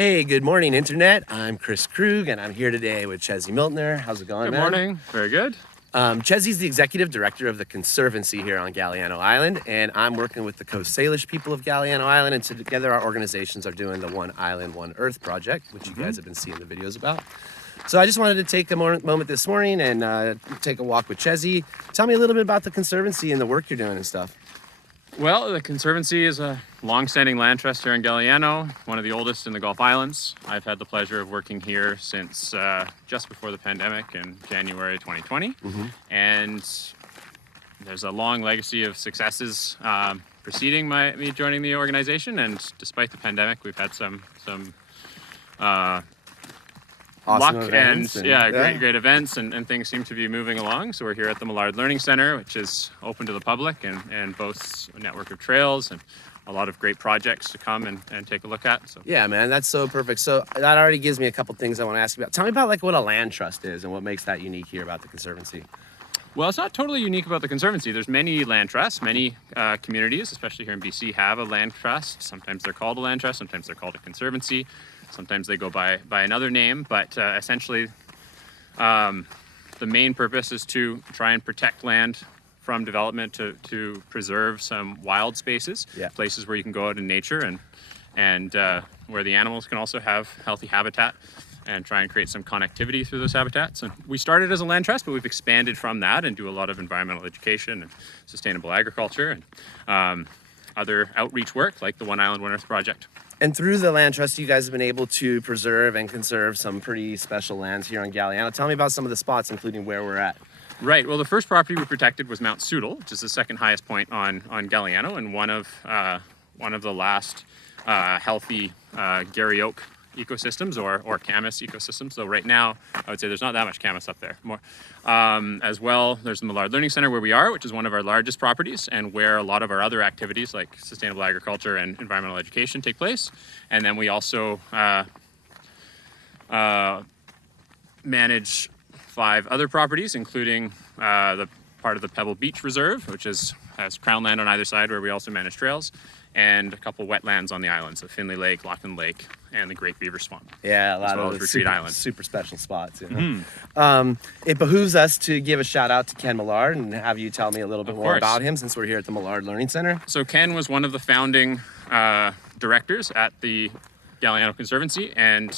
Hey, good morning, Internet. I'm Kris Krug, and I'm here today with Chessi Miltner. How's it going, man? Good morning. Very good. Chezzy's the executive director of the Conservancy here on Galliano Island, and I'm working with the Coast Salish people of Galliano Island, and together our organizations are doing the One Island, One Earth project, which you guys have been seeing the videos about. So I just wanted to take a moment this morning and take a walk with Chezzy. Tell me a little bit about the Conservancy and the work you're doing and stuff. Well, the Conservancy is a long-standing land trust here in Galliano, one of the oldest in the Gulf Islands. I've had the pleasure of working here since just before the pandemic in January 2020. And there's a long legacy of successes preceding me joining the organization. And despite the pandemic, we've had some Awesome luck events and great events, and things seem to be moving along. So we're here at the Millard Learning Center, which is open to the public and boasts a network of trails and a lot of great projects to come and take a look at. So Yeah, man, that's so perfect. So that already gives me a couple things I want to ask you about. Tell me about like what a land trust is and what makes that unique here about the Conservancy. Well, it's not totally unique about the Conservancy. There's many land trusts. Many communities, especially here in BC, have a land trust. Sometimes they're called a land trust, sometimes they're called a Conservancy. Sometimes they go by another name, but essentially the main purpose is to try and protect land from development, to preserve some wild spaces, places where you can go out in nature and where the animals can also have healthy habitat, and try and create some connectivity through those habitats. And we started as a land trust, but we've expanded from that and do a lot of environmental education and sustainable agriculture and other outreach work like the One Island, One Earth project. And through the land trust, you guys have been able to preserve and conserve some pretty special lands here on Galliano. Tell me about some of the spots, including where we're at. Right. Well, the first property we protected was Mount Soodle, which is the second highest point on Galliano, and one of the last healthy Gary Oak ecosystems or camas ecosystems. So right now, I would say there's not that much camas up there. More, as well, there's the Millard Learning Center where we are, which is one of our largest properties and where a lot of our other activities like sustainable agriculture and environmental education take place. And then we also manage 5 other properties, including the part of the Pebble Beach Reserve, which has crown land on either side where we also manage trails, and a couple wetlands on the island, so Finley Lake, Lachlan Lake, and the Great Beaver Swamp. Yeah, a lot well of Retreat Island. Super special spots. You know? It behooves us to give a shout out to Ken Millard and have you tell me a little bit more about him, since we're here at the Millard Learning Center. So Ken was one of the founding directors at the Galliano Conservancy, and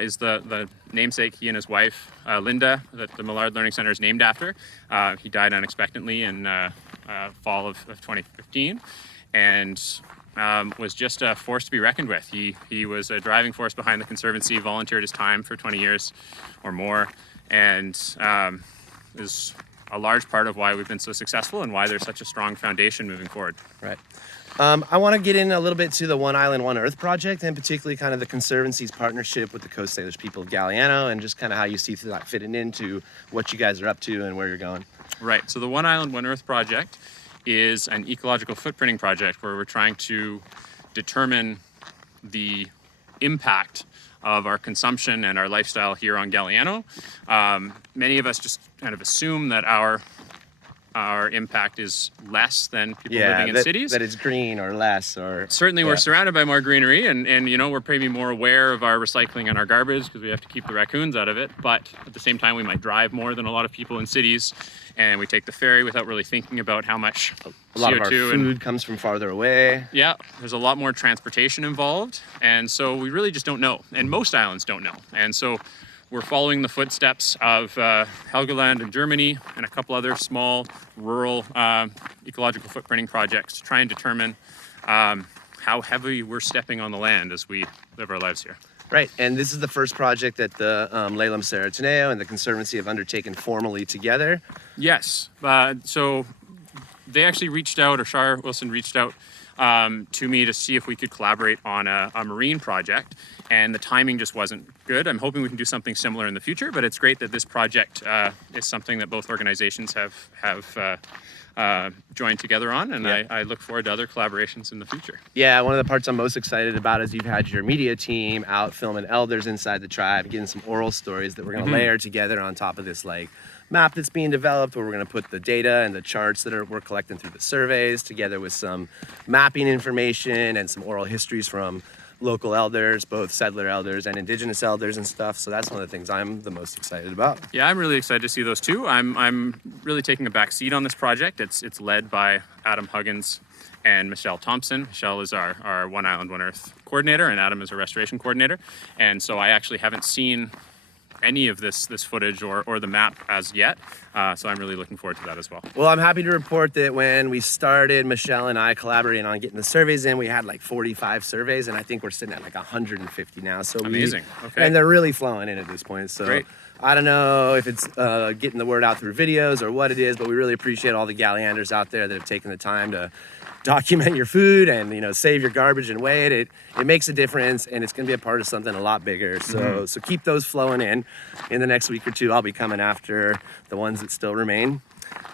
is the namesake he and his wife Linda, that the Millard Learning Center is named after. He died unexpectedly in fall of 2015, and was just a force to be reckoned with. He was a driving force behind the Conservancy, volunteered his time for 20 years or more, and is a large part of why we've been so successful and why there's such a strong foundation moving forward. Right. I want to get in a little bit to the One Island, One Earth project, and particularly kind of the Conservancy's partnership with the Coast Salish people of Galliano, and just kind of how you see that fitting into what you guys are up to and where you're going. Right. So the One Island, One Earth project is an ecological footprinting project where we're trying to determine the impact of our consumption and our lifestyle here on Galliano. Many of us just kind of assume that our impact is less than people living in cities. That it's green or less, or certainly we're surrounded by more greenery, and you know, we're probably more aware of our recycling and our garbage because we have to keep the raccoons out of it. But at the same time, we might drive more than a lot of people in cities, and we take the ferry without really thinking about how much a lot CO2 of our food comes from farther away. Yeah, there's a lot more transportation involved, and so we really just don't know, and most islands don't know. And so we're following the footsteps of Helgoland in Germany and a couple other small rural ecological footprinting projects to try and determine how heavy we're stepping on the land as we live our lives here. Right, and this is the first project that the Leyland Sarateneo and the Conservancy have undertaken formally together. Yes, so they actually reached out, or Shar Wilson reached out to me to see if we could collaborate on a marine project, and the timing just wasn't good. I'm hoping we can do something similar in the future, but it's great that this project is something that both organizations have joined together on, and I look forward to other collaborations in the future. Yeah, one of the parts I'm most excited about is you've had your media team out filming elders inside the tribe, getting some oral stories that we're going to layer together on top of this like map that's being developed, where we're going to put the data and the charts that we're collecting through the surveys together with some mapping information and some oral histories from local elders, both settler elders and indigenous elders and stuff. So that's one of the things I'm the most excited about. Yeah, I'm really excited to see those too. I'm really taking a back seat on this project. It's led by Adam Huggins and Michelle Thompson. Michelle is our One Island, One Earth coordinator, and Adam is a restoration coordinator. And so I actually haven't seen any of this footage or the map as yet. So I'm really looking forward to that as well. Well, I'm happy to report that when we started, Michelle and I collaborating on getting the surveys in, we had like 45 surveys, and I think we're sitting at like 150 now. So amazing. Okay. And they're really flowing in at this point. So great. I don't know if it's getting the word out through videos or what it is, but we really appreciate all the Gallianders out there that have taken the time to document your food and, you know, save your garbage and weigh it. It makes a difference, and it's going to be a part of something a lot bigger. So so keep those flowing in the next week or two. I'll be coming after the ones that still remain.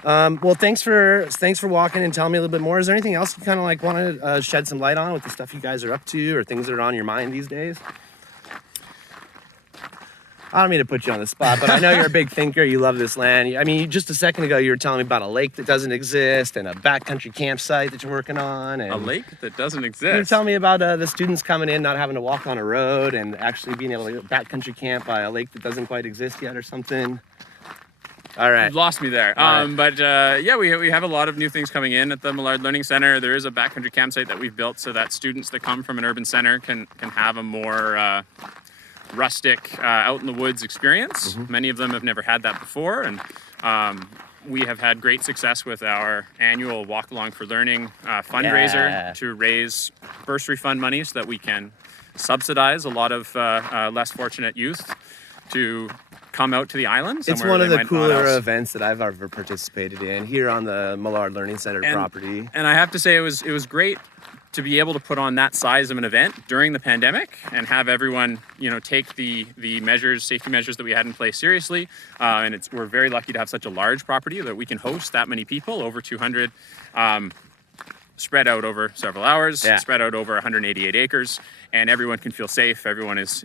Well, thanks for walking and telling me a little bit more. Is there anything else you kind of like want to shed some light on with the stuff you guys are up to, or things that are on your mind these days? I don't mean to put you on the spot, but I know you're a big thinker. You love this land. I mean, just a second ago, you were telling me about a lake that doesn't exist and a backcountry campsite that you're working on. And a lake that doesn't you were exist. telling me about the students coming in, not having to walk on a road, and actually being able to backcountry camp by a lake that doesn't quite exist yet or something. All right. You've lost me there. But yeah, we have a lot of new things coming in at the Millard Learning Center. There is a backcountry campsite that we've built so that students that come from an urban center can have a more rustic out in the woods experience. Many of them have never had that before, and we have had great success with our annual Walk Along for Learning fundraiser to raise bursary fund money so that we can subsidize a lot of less fortunate youth to come out to the island. It's one of the cooler events that I've ever participated in here on the Millard Learning Center property. And I have to say it was great to be able to put on that size of an event during the pandemic and have everyone, you know, take the safety measures that we had in place seriously. And we're very lucky to have such a large property that we can host that many people, over 200, spread out over several hours, spread out over 188 acres, and everyone can feel safe. Everyone is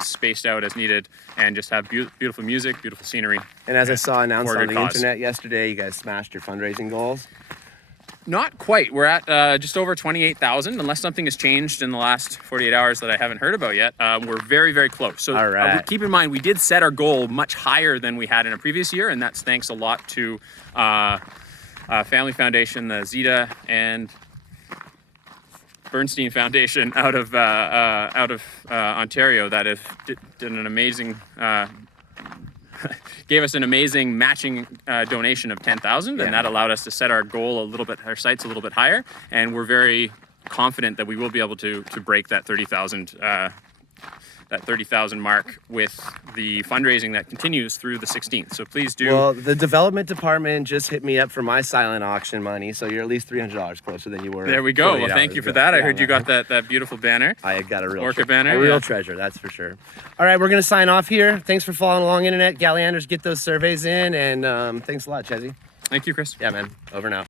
spaced out as needed, and just have beautiful music, beautiful scenery. And as I saw announced on the internet yesterday, you guys smashed your fundraising goals. Not quite. We're at just over 28,000, unless something has changed in the last 48 hours that I haven't heard about yet. We're very, very close. So keep in mind, we did set our goal much higher than we had in a previous year, and that's thanks a lot to Family Foundation, the Zeta and Bernstein Foundation out of Ontario that did an amazing gave us an amazing matching donation of 10,000, and that allowed us to set our goal our sights a little bit higher, and we're very confident that we will be able to break that 30,000 mark with the fundraising that continues through the 16th. So please do. Well, the development department just hit me up for my silent auction money, so you're at least $300 closer than you were. There we go. Well, thank you for that. I heard you got that beautiful banner. I got a real orca banner, a real treasure, that's for sure. All right, we're gonna sign off here. Thanks for following along, internet. Gallianders, get those surveys in, and thanks a lot, Chezzy. Thank you, Chris. Yeah, man. Over now.